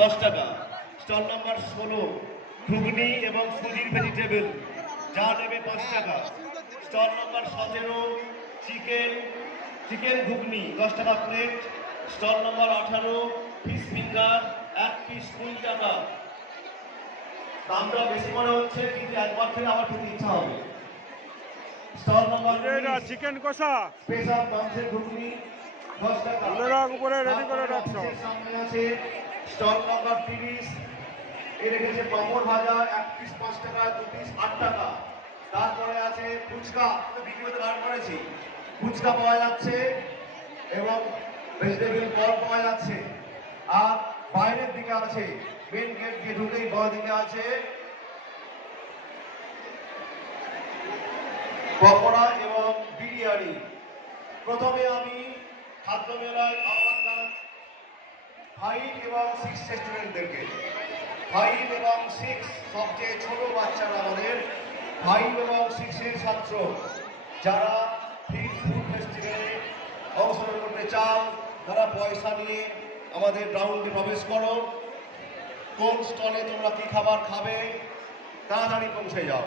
দশ টাকা। Stall number ষোলো ঘুগনি এবং সুজির ভেজিটেবল যা নেবে পাঁচ টাকা। স্টল নাম্বার সতেরো চিকেন চিকেন ঘুগনি দশ টাকা প্লেট স্টল নাম্বার আঠারো ফিশ ফিঙ্গার এক পিস কুড়ি টাকা। দামটা বেশি মনে হচ্ছে কিন্তু একবার খেলে আমার খেতে ইচ্ছা হবে। স্টল নাম্বার চিকেন কষা। স্পেশাল মাংসের ঘুগনি দশ টাকা। উপরে, ready করে রাখছো। সামনে আছে স্টল নাম্বার তিরিশ। এ রেখেছে পাঁপড় ভাজা, এক পিস পাঁচ টাকা, দু পিস আট টাকা। তারপরে আছে ফুচকা। তো বিক্রি করতে বার করেছি। ফুচকা পাওয়া যাচ্ছে এবং ভেজিটেবিল কল পাওয়া যাচ্ছে। আর বাইরের দিকে আছে মেন গেট দিয়ে ঢুকেই বাঁ দিকে আছে পকোড়া এবং বিরিয়ানি। প্রথমে আমি খাদ্য মেলায় ফাইভ এবং সিক্স স্টুডেন্টদেরকে। ফাইভ এবং সিক্স সবচেয়ে ছোট বাচ্চারা আমাদের। ফাইভ এবং সিক্সের ছাত্র যারা ফিল্ড ফুড ফেস্টিভ্যালে অংশগ্রহণ করতে চাও, তারা পয়সা নিয়ে আমাদের গ্রাউন্ডে প্রবেশ করো। কোন স্টলে তোমরা কি খাবার খাবে, তাড়াতাড়ি পৌঁছে যাও।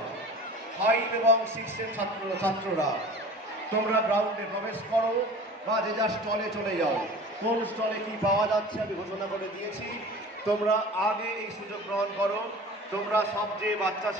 ফাইভ এবং সিক্সের ছাত্র ছাত্ররা, তোমরা গ্রাউন্ডে প্রবেশ করো। বা যে স্টলে চলে যাও। কোন স্টলে কি পাওয়া যাচ্ছে আমি ঘোষণা করে দিয়েছি। তোমরা আগে এই সুযোগ গ্রহণ করো। তোমরা সবচেয়ে বাচ্চা